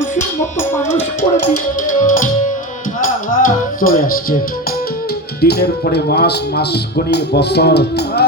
মানুষের মতো মানুষ করে দিই। চলে আসছে দিনের পরে মাস, মাস গনিয়ে বছর,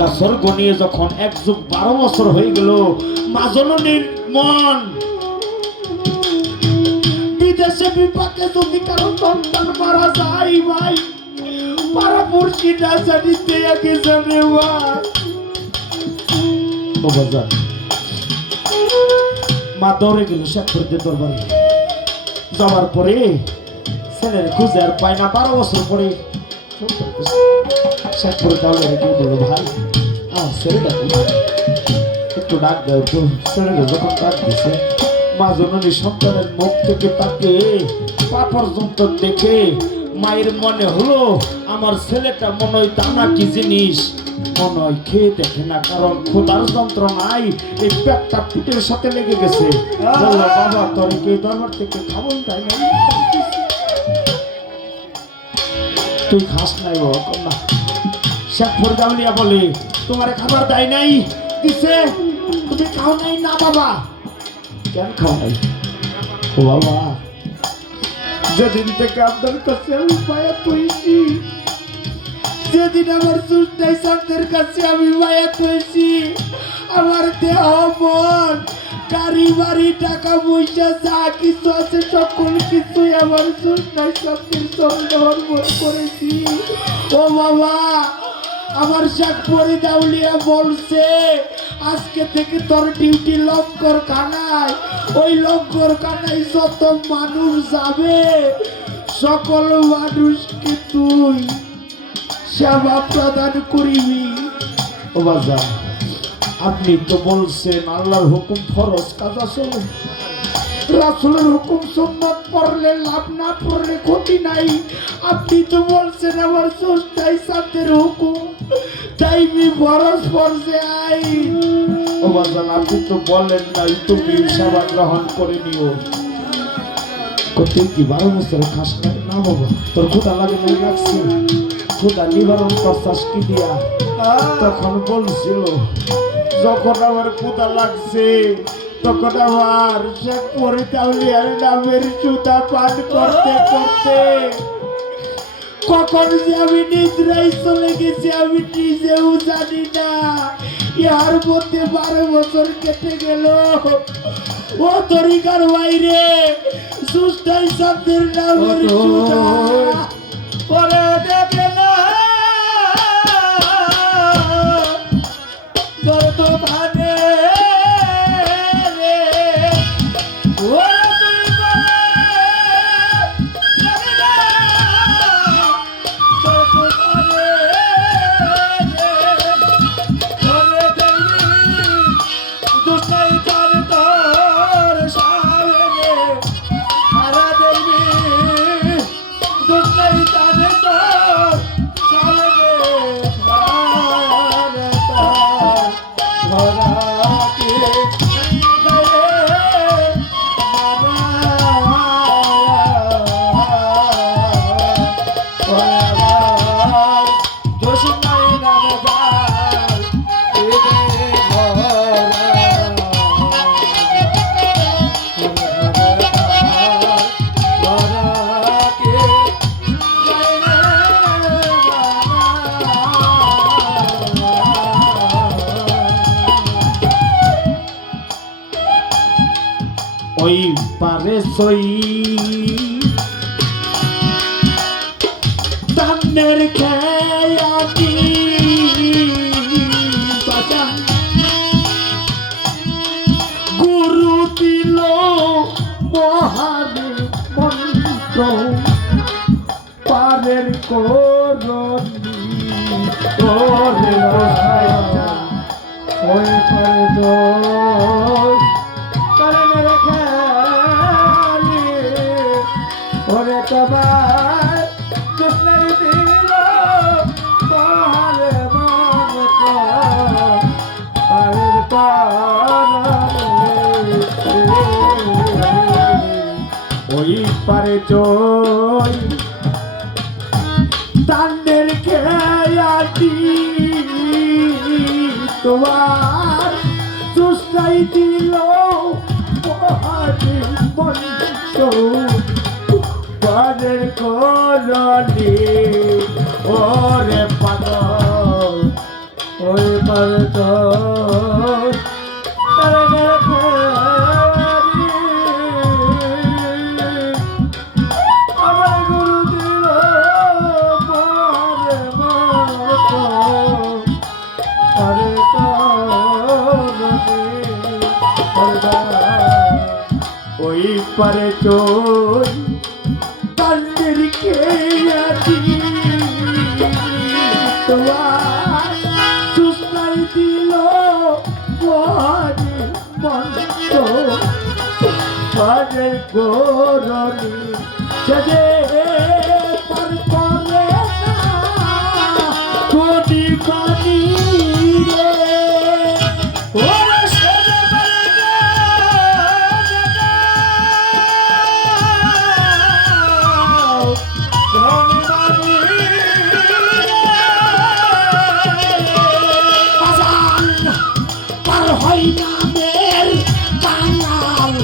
বছর গনিয়ে যখন 1 যুগ 12 বছর হয়ে গেল, মা জননীর মন বিদেশে বিপাকে যদি কারো সন্তান মারা যায় ভাই, পাড়াপড়শি না জানিতে আগে জানে ভাই। ও বাজার মা দৌড়ে গেল শেখপুরের দরবারে। যাওয়ার পরে ছেলের খুঁজে আর পায় না। 12 বছর পরে শেখপুরে তাহলে রেখে বললো, ভাই আমার ছেলেটা একটু ডাক দেয় তো। ছেলেকে যখন ডাক দিছে, মা জননী সন্তানের মুখ থেকে তাকে পা পর্যন্ত দেখে মায়ের মনে হলো আমার ছেলেটা মনে হয় দানা কি জিনিস, মনে হয় খেয়ে দেখে না, কারণ ক্ষুধার যন্ত্রণায় এই পেটটা পিঠের সাথে লেগে গেছে। বললো, বাবা তোর কি দরবার থেকে খাবো তাই না, তুই খাস নাই বাবা না। শেখপুর গাউলিয়া বলে, তোমার খাবার দেয় নাই? দিছে, তুমি খাও নাই? না বাবা। কেন খাও নাই? ও বাবা, যেদিন থেকে আপনার কাছে আমি বায়াত হয়েছি, যেদিন আমার সুস্টাই সামনের কাছে আমি বায়াত হয়েছি, আমার দেহ মন গাড়ি বাড়ি টাকা পয়সা যা কিছু আছে সকল কিছুই আমার সুস্টাই সামনের সঙ্গে অর্পণ করেছি। ও বাবা, আমার শেখপুরি দাউলিয়া বলছে আজকে থেকে তোর ডিউটি লঙ্কর খানায়। ওই লঙ্কর খানায় যত মানুষ যাবে সকল মানুষকে তুই সেবা প্রদান করিবি। ও বাবা, আপনি তো বলছেন আল্লাহর হুকুম ফরজ, কাজ আসলে রাসূলের হুকুম সুন্নাত পড়লে লাভ, না পড়লে ক্ষতি নাই। আপনি তো বলছেন আমার সুস্টাই সাথের হুকুম তাইবি ফরজ পড়ছে আই। ও বাবা, আপনি তো বলেন নাই তুমি সেবা গ্রহণ করে নিও। করতে কি 12 বছর খাস নাই? না বাবা, তোর ক্ষুধা লাগে নাই? লাগছে। ক্ষুধা নিবারণ করছাস কি দিয়া? তখন বলছিল যখন আমার ক্ষুধা লাগছে তখন আমার শেখপুরি দাউলিয়ার নামের জুতা পান করতে করতে কখন যে আমি নিদ্রায় চলে গেছি আমি নিজেও জানি না। ইয়ার মধ্যে 12 বছর কেটে গেল। ও তরিকার বাইরে সুস্টাই সাথের নামের জুতা পরে দেখে না বর্তমানে ওই পারে সই তান্নের খেয়াটি বাজান গুরু দিল মহানে মন্ত্র পারের করণী ওরে ওই পারে দোষ কারণে রেখালি ওরে তোমার কৃষ্ণের দিল মহানে মন্ত্র পারের করণী ওই পারে জয় তান্ডের খেয়াটি তোমার সুস্থাই দিল মহাদেব পারের করলি ওরে পাগল ওই পার তো আমার গুরু দিল পারে মতো পারে তো ওই পারে চোর পান্ডের খেয়াছি তোমার সুস্তাই দিল পারে মন্দ পারে গরনি সে পার করে না কোটি পানি রে ওরে সেরে হয় নামের কাঙাল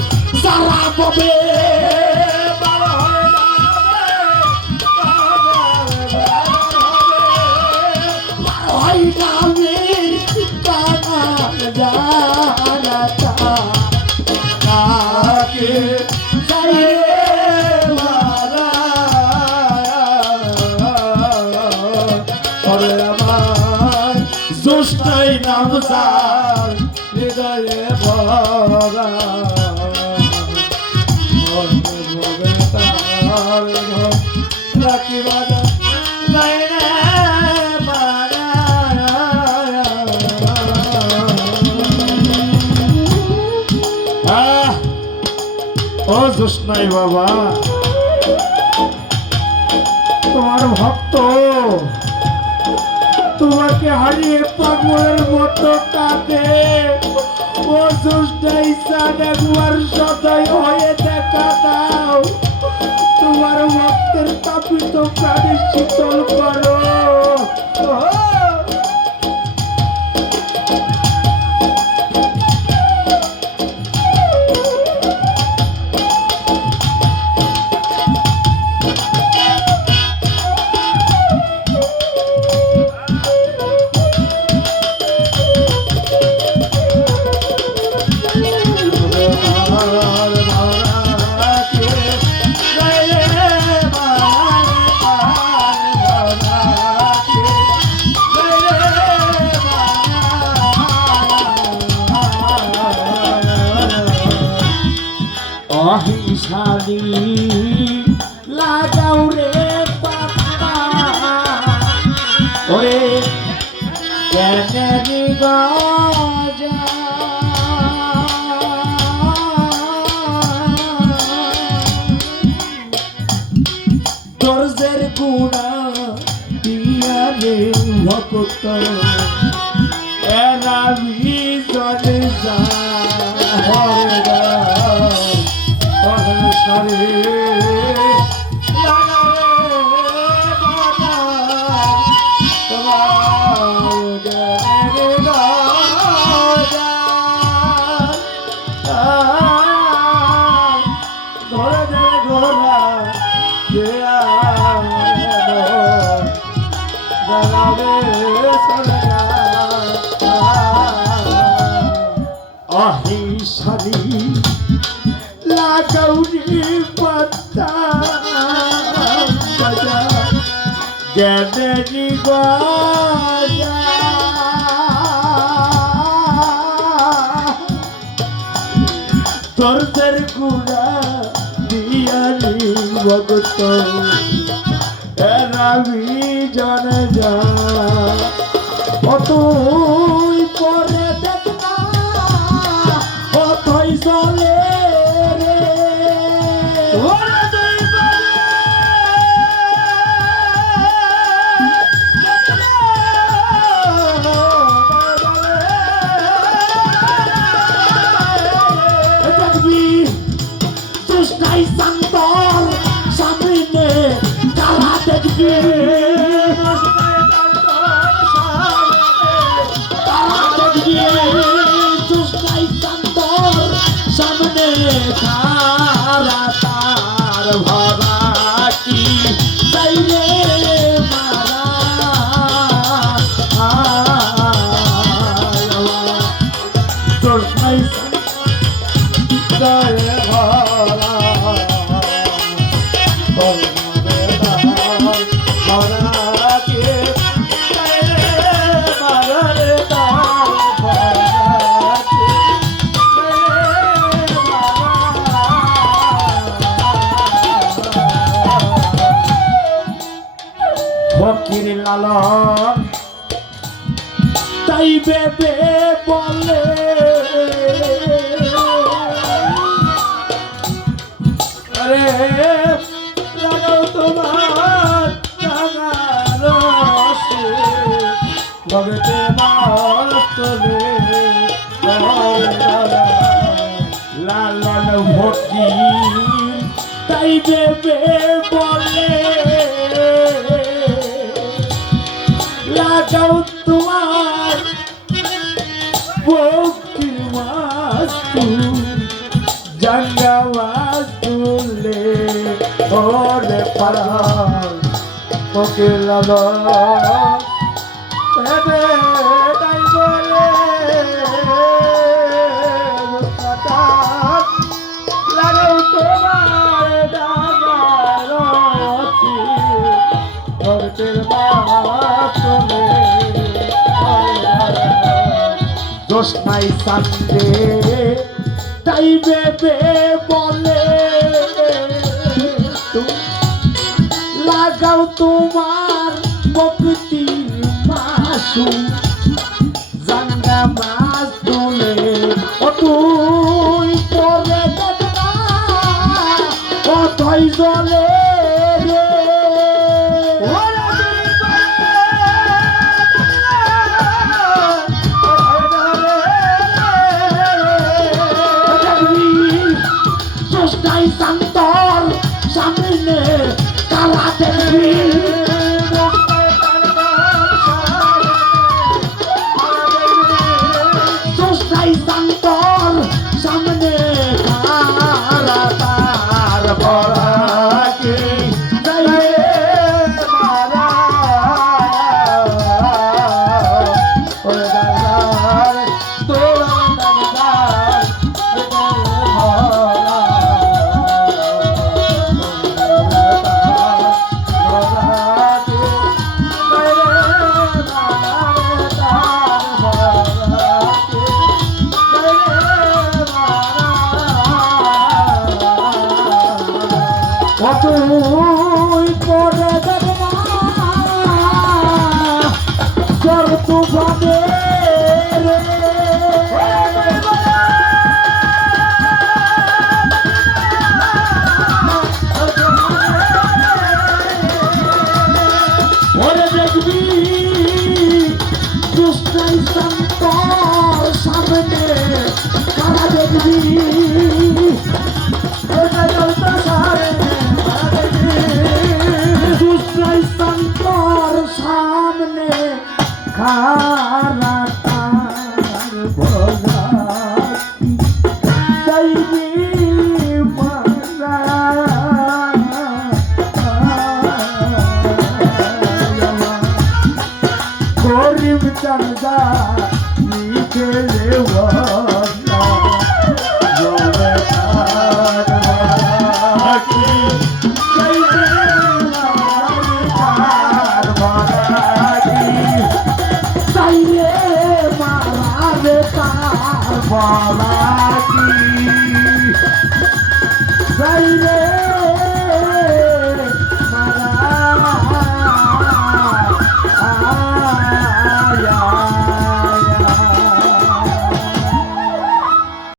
সারা ববে হয় নামের কাঙাল যারা তাকে দুষ্টাই নাম সার হৃদয়ে ভরা রাখি বাজা ও জোসনাই বাবা তোমার ভক্ত তোমাকে হারিয়ে পাগলের মতো কাঁদে ও জোসনাই সাদ একবার সদয় হয়ে দেখা দাও তোমার ভক্তের তাপিত প্রাণে শীতল করো অহিংসালি লাগাও রে পাতা ওরে কেন গজা দর্জের গুণা দিয়া রে ভক্ত এরা বিজনে যা সরে অহিংসালি লাগাউনি পাতা জ্ঞানী গজা তোরদের গুণা দিয়ালি ভগত এরা বিজনে যা অতই পরে দেখনা অতই চলে রে সামনে তারা দেখবি সামনে তারা ফকির লালন তাই বেবে বলে আরে লাগাও তোমার রাঙার রসে ভগতে মার তোলে লালন ফকির তাই বেবে বলে লাগাও তোমার ভক্তির মাস্তু জাঙ্গা মাস্তুলে ওরে পারাল ওকে লালন হেবে তাই বলে লাগাও তোমার ডাঙার রসি ভক্তির মাস্তুলে দোষ নাই সান্দে তাই বেবে বলে লাগাও তোমার প্রকৃতির মাসু জাঙ্গা মাছ দোলে ও তুই পরে দেখনা কথাই জলে রে চেষ্টাই শান্তর সামনে কালা দেখবি চেষ্টাই শান্তর সামনে কালা তার ভরাকে মারা তুই পরে দেখনা তোর তুফানে রে ওরে দেখবি দুষ্টাই শান্তর সামনে কারা দেখবি সামনে খারা তার ভোগাতি দৈবী মারা গরিব চান্দা লিখে লেওয়া Balaji, Zaire.